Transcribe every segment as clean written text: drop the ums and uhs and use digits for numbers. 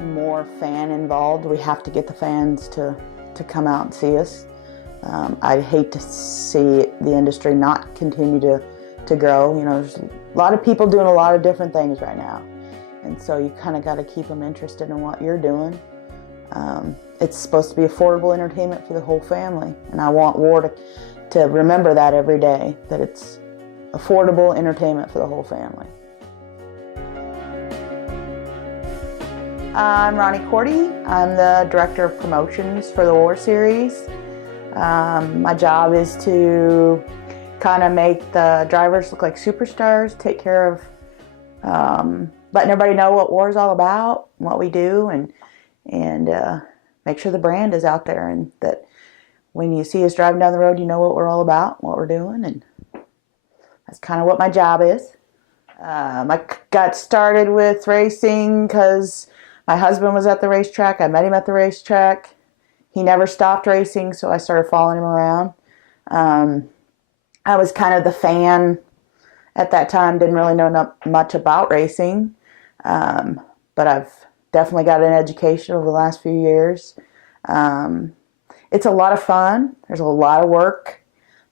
more fan involved. We have to get the fans to come out and see us. I hate to see the industry not continue to grow. You know, there's a lot of people doing a lot of different things right now. And so you kind of got to keep them interested in what you're doing. It's supposed to be affordable entertainment for the whole family. And I want WAR to remember that every day, that it's affordable entertainment for the whole family. I'm Ronnie Cordy. I'm the Director of Promotions for the WAR Series. My job is to kind of make the drivers look like superstars, take care of letting everybody know what WAR is all about, what we do, and make sure the brand is out there, and that when you see us driving down the road, you know what we're all about, what we're doing, and that's kind of what my job is. I got started with racing because my husband was at the racetrack. I met him at the racetrack. He never stopped racing, so I started following him around. I was kind of the fan at that time, didn't really know much about racing, but I've definitely got an education over the last few years. It's a lot of fun. There's a lot of work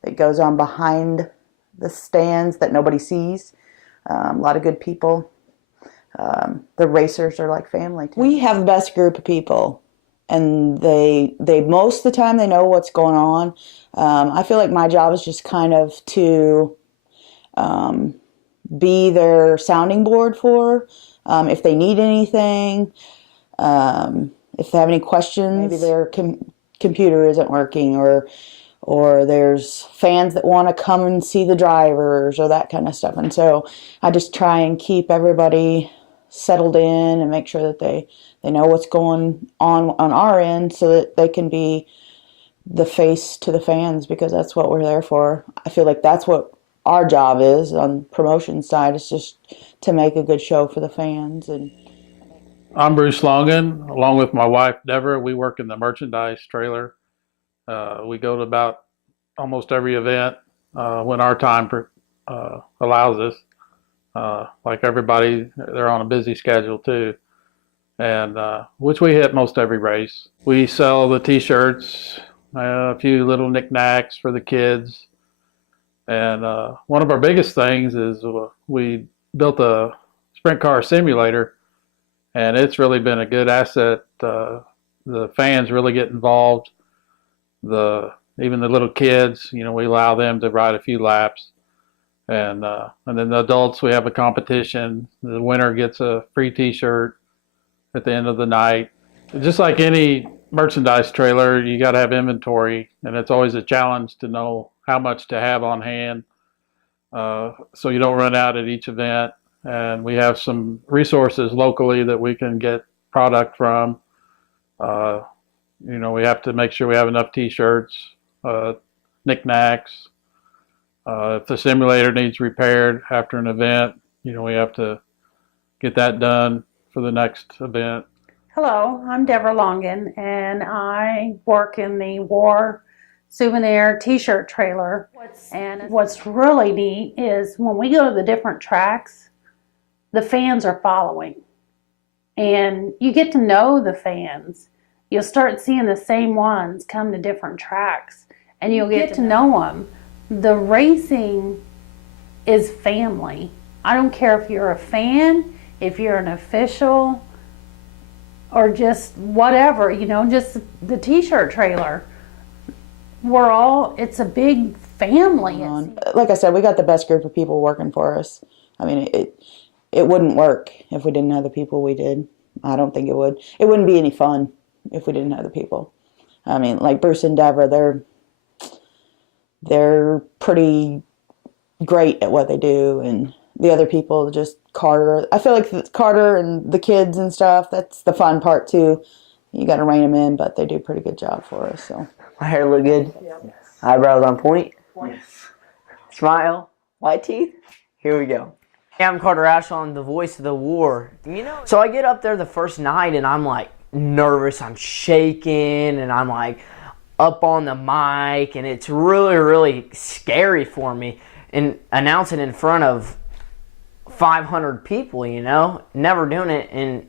that goes on behind the stands that nobody sees. A lot of good people. The racers are like family too. We have the best group of people, and they most of the time they know what's going on. I feel like my job is just kind of to be their sounding board for if they need anything, if they have any questions, maybe their computer isn't working, or there's fans that want to come and see the drivers or that kind of stuff. And so I just try and keep everybody settled in and make sure that they know what's going on our end, so that they can be the face to the fans, because that's what we're there for. I feel like that's what our job is on the promotion side, is just to make a good show for the fans. And I'm Bruce Longan, along with my wife Deborah. We work in the merchandise trailer. We go to about almost every event when our time allows us. Like everybody, they're on a busy schedule too, and which we hit most every race. We sell the t-shirts, a few little knickknacks for the kids, and one of our biggest things is we built a sprint car simulator, and it's really been a good asset. The fans really get involved. Even the little kids, you know, we allow them to ride a few laps. And then the adults, we have a competition. The winner gets a free t-shirt at the end of the night. Just like any merchandise trailer, you got to have inventory, and it's always a challenge to know how much to have on hand so you don't run out at each event. And we have some resources locally that we can get product from. You know, we have to make sure we have enough t-shirts, knickknacks. If the simulator needs repaired after an event, you know, we have to get that done for the next event. Hello, I'm Deborah Longan, and I work in the WAR souvenir t-shirt trailer. And what's really neat is when we go to the different tracks, the fans are following. And you get to know the fans. You'll start seeing the same ones come to different tracks, and you'll get to know them. The racing is family. I don't care if you're a fan, if you're an official, or just whatever, you know, just the t-shirt trailer. It's a big family. Like I said, we got the best group of people working for us. I mean, it wouldn't work if we didn't have the people we did. I don't think it would. It wouldn't be any fun if we didn't have the people. I mean, like Bruce and Deborah, they're pretty great at what they do, and the other people, just Carter. I feel like Carter and the kids and stuff, that's the fun part too. You got to rein them in, but they do a pretty good job for us. So my hair look good. Yep. Eyebrows on point. Yes. Smile. White teeth. Here we go. Hey, I'm Carter Ashland, the voice of the WAR. So I get up there the first night, and I'm like nervous. I'm shaking, and I'm like up on the mic, and it's really, really scary for me. And announcing in front of 500 people, you know, never doing it. And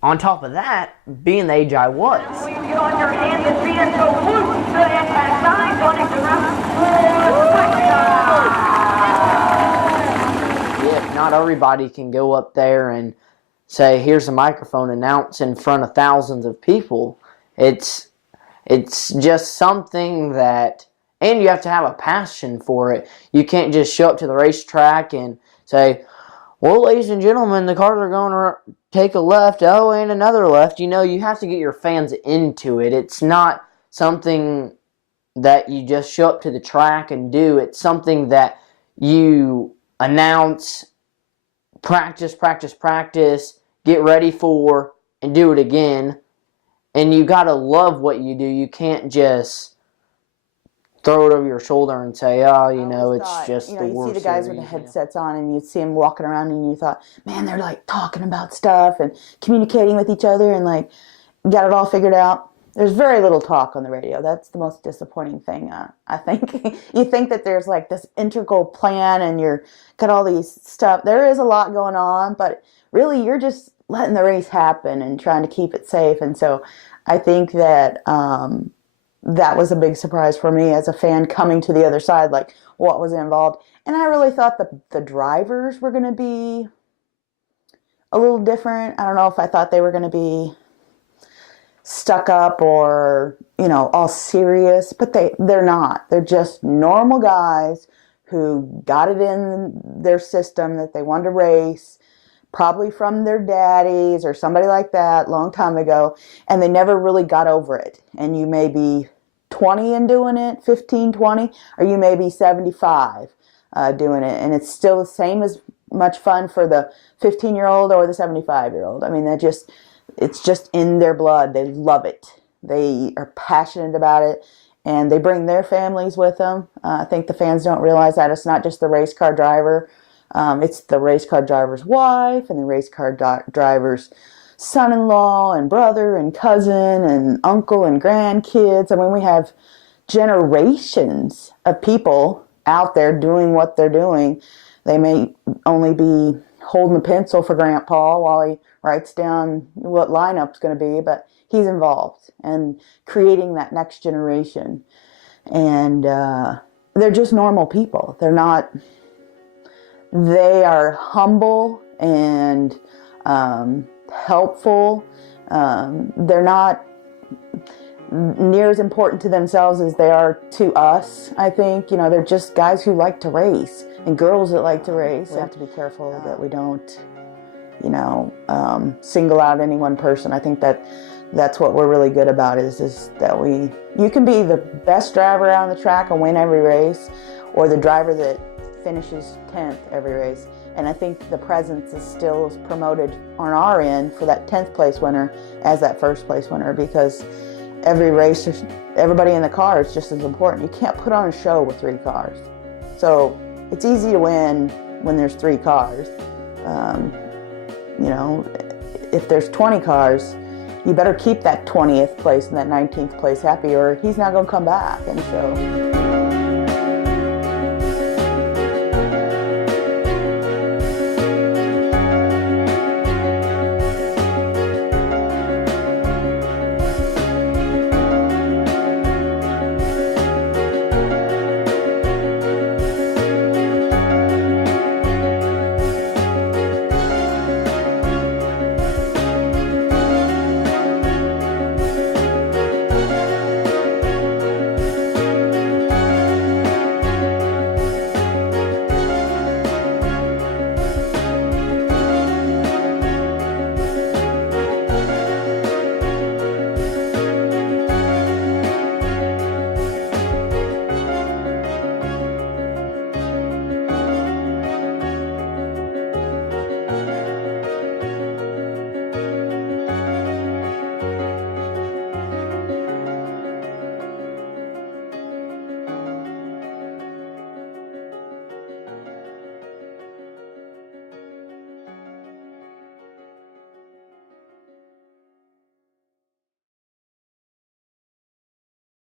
On top of that, being the age I was. Get on your hands and feet and go whoop, good impact signs on it Yeah, not everybody can go up there and say, here's a microphone, announce in front of thousands of people. It's just something that, and you have to have a passion for it. You can't just show up to the racetrack and say, well, ladies and gentlemen, the cars are going to take a left, oh, and another left. You know, you have to get your fans into it. It's not something that you just show up to the track and do. It's something that you announce, practice, get ready for, and do it again. And you got to love what you do. You can't just throw it over your shoulder and say, oh, you know, it's just the War you see the guys Series, with the headsets on, and you'd see them walking around, and you thought, man, they're like talking about stuff and communicating with each other and like got it all figured out. There's very little talk on the radio. That's the most disappointing thing, I think. You think that there's like this integral plan and you're got all these stuff. There is a lot going on, but really you're just letting the race happen and trying to keep it safe. And so I think that that was a big surprise for me as a fan coming to the other side, like what was involved. And I really thought the drivers were going to be a little different. I don't know if I thought they were going to be stuck up or, you know, all serious, but they're not. They're just normal guys who got it in their system that they wanted to race, probably from their daddies or somebody like that long time ago, and they never really got over it. And you may be 20 and doing it, 15, 20, or you may be 75 doing it, and it's still the same as much fun for the 15-year-old or the 75-year-old. I mean, it's just in their blood. They love it. They are passionate about it, and they bring their families with them. I think the fans don't realize that it's not just the race car driver. It's the race car driver's wife and the race car driver's son-in-law and brother and cousin and uncle and grandkids. I mean, we have generations of people out there doing what they're doing. They may only be holding a pencil for Grandpa while he writes down what lineup's going to be, but he's involved and creating that next generation. And they're just normal people. They are humble and helpful. They're not near as important to themselves as they are to us, I think. You know, they're just guys who like to race and girls that like to race. We have to be careful that we don't, you know, single out any one person. I think that's what we're really good about is that you can be the best driver out on the track and win every race, or the driver that finishes 10th every race. And I think the presence is still promoted on our end for that 10th place winner as that first place winner, because every race, everybody in the car is just as important. You can't put on a show with 3 cars. So it's easy to win when there's 3 cars. You know, if there's 20 cars, you better keep that 20th place and that 19th place happy, or he's not going to come back. And so